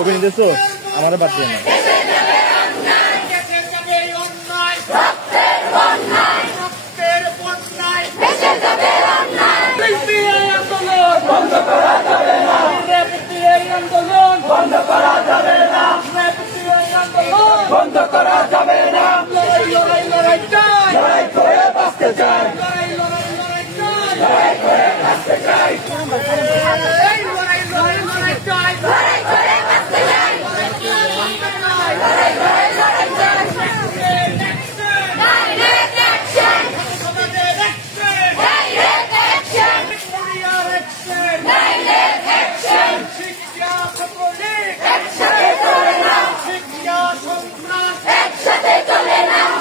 ছবি নিতেছো আমার বাদ দিয়ে না। বন্ধ করা যাবে না, লড়াই করে বাঁচতে চাই, লড়াই করে বাঁচতে চাই,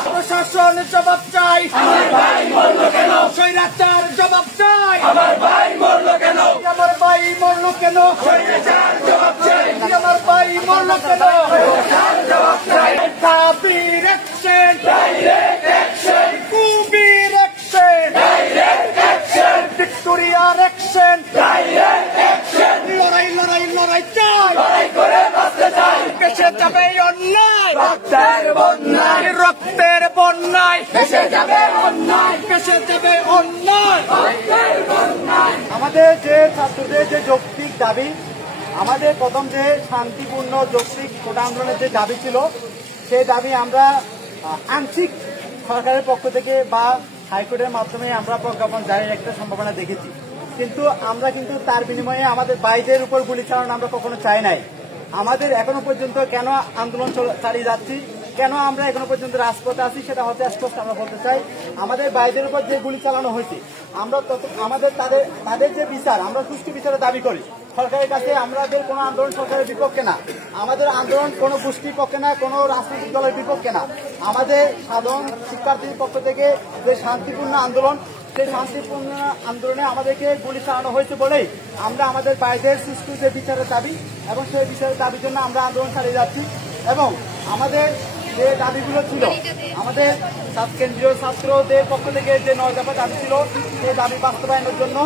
প্রশাসন জবাব চাই, আমার ভাই মরলো কেন, স্বৈরাচার জবাব চাই, আমার ভাই মরলো কেন, আমার ভাই মরলো কেন, স্বৈরাচার জবাব চাই, আমার ভাই মরলো কেন, স্বৈরাচার জবাব চাই, দাবির অ্যাকশন, ডাইরেক্ট অ্যাকশন, কুবির অ্যাকশন, ডাইরেক্ট অ্যাকশন, ভিক্টোরিয়ার অ্যাকশন, ডাইরেক্ট অ্যাকশন, লড়াই লড়াই লড়াই চাই, লড়াই করে বাঁচতে চাই, দেশে যাবে অন্যায়, রক্তের বন্যায়, রক্তের বন্যায়, দেশে যাবে অন্যায়, দেশে যাবে অন্যায়। রক্তের বন্যায়। আমাদের যে ছাত্রদের যে যৌক্তিক দাবি, আমাদের প্রথম যে শান্তিপূর্ণ যৌক্তিক কোটা আন্দোলনের যে দাবি ছিল, সেই দাবি আমরা আংশিক সরকারের পক্ষ থেকে বা হাইকোর্টের মাধ্যমে আমরা প্রজ্ঞাপন জারির একটা সম্ভাবনা দেখেছি, কিন্তু আমরা কিন্তু তার বিনিময়ে আমাদের ভাইদের উপর গুলি চালানো আমরা কখনো চাই নাই। আমাদের এখনো পর্যন্ত কেন আন্দোলন চালিয়ে যাচ্ছি, কেন আমরা এখনো পর্যন্ত রাজপথে আছি, সেটা হচ্ছে স্পষ্ট আমরা বলতে চাই। আমাদের ভাইদের উপর যে গুলি চালানো হয়েছে, আমরা আমাদের তাদের যে বিচার, আমরা সুষ্ঠু বিচারের দাবি করি সরকারের কাছে। আমাদের কোনো আন্দোলন সরকারের বিপক্ষে না, আমাদের আন্দোলন কোনো গোষ্ঠীর পক্ষে না, কোনো রাজনৈতিক দলের বিপক্ষে না। আমাদের সাধারণ শিক্ষার্থীর পক্ষ থেকে যে শান্তিপূর্ণ আন্দোলন, সেই শান্তিপূর্ণ আন্দোলনে আমাদেরকে গুলি চালানো হয়েছে বলেই আমরা আমাদের ভাইদের সুষ্ঠু যে বিচারের দাবি এবং সেই বিচারের দাবির জন্য আমরা আন্দোলন চালিয়ে যাচ্ছি। এবং আমাদের যে দাবিগুলো ছিল, আমাদের কেন্দ্রীয় ছাত্রদের পক্ষ থেকে যে 9 দফা দাবি ছিল, সেই দাবি বাস্তবায়নের জন্য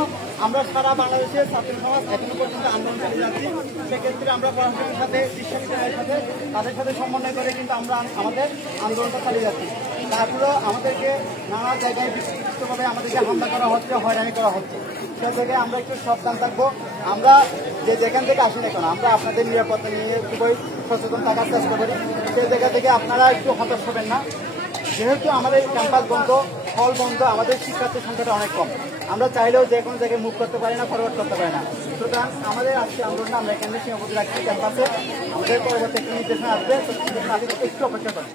আমরা সারা বাংলাদেশের ছাত্র সমাজ এখনো পর্যন্ত আন্দোলন চালিয়ে যাচ্ছি। সেক্ষেত্রে আমরা প্রশাসনের সাথে, বিশ্ববিদ্যালয়ের সাথে, তাদের সাথে সমন্বয় করে কিন্তু আমরা আমাদের আন্দোলনটা চালিয়ে যাচ্ছি। তারপরেও আমাদেরকে নানা জায়গায় বিক্ষিপ্তভাবে আমাদেরকে হামলা করা হচ্ছে, হয়রানি করা হচ্ছে। সেই জায়গায় আমরা একটু সাবধান থাকবো। আমরা যেখান থেকে আসি না কেন, আমরা আপনাদের নিরাপত্তা নিয়ে খুবই সচেতন থাকার চেষ্টা করি। সেই জায়গা থেকে আপনারা একটু হতাশ হবেন না। যেহেতু আমাদের ক্যাম্পাস বন্ধ, হল বন্ধ, আমাদের শিক্ষার্থীর সংখ্যাটা অনেক কম। আমরা চাইলেও যে কোনো জায়গায় মুভ করতে পারি না, ফরওয়ার্ড করতে পারি না। সুতরাং আমাদের আজকে আন্দোলনটা আমরা এখানে সীমাবদ্ধ রাখছি ক্যাম্পাসে। আমাদের পরবর্তী একটি নির্দেশনা আসবে, একটু অপেক্ষা করি।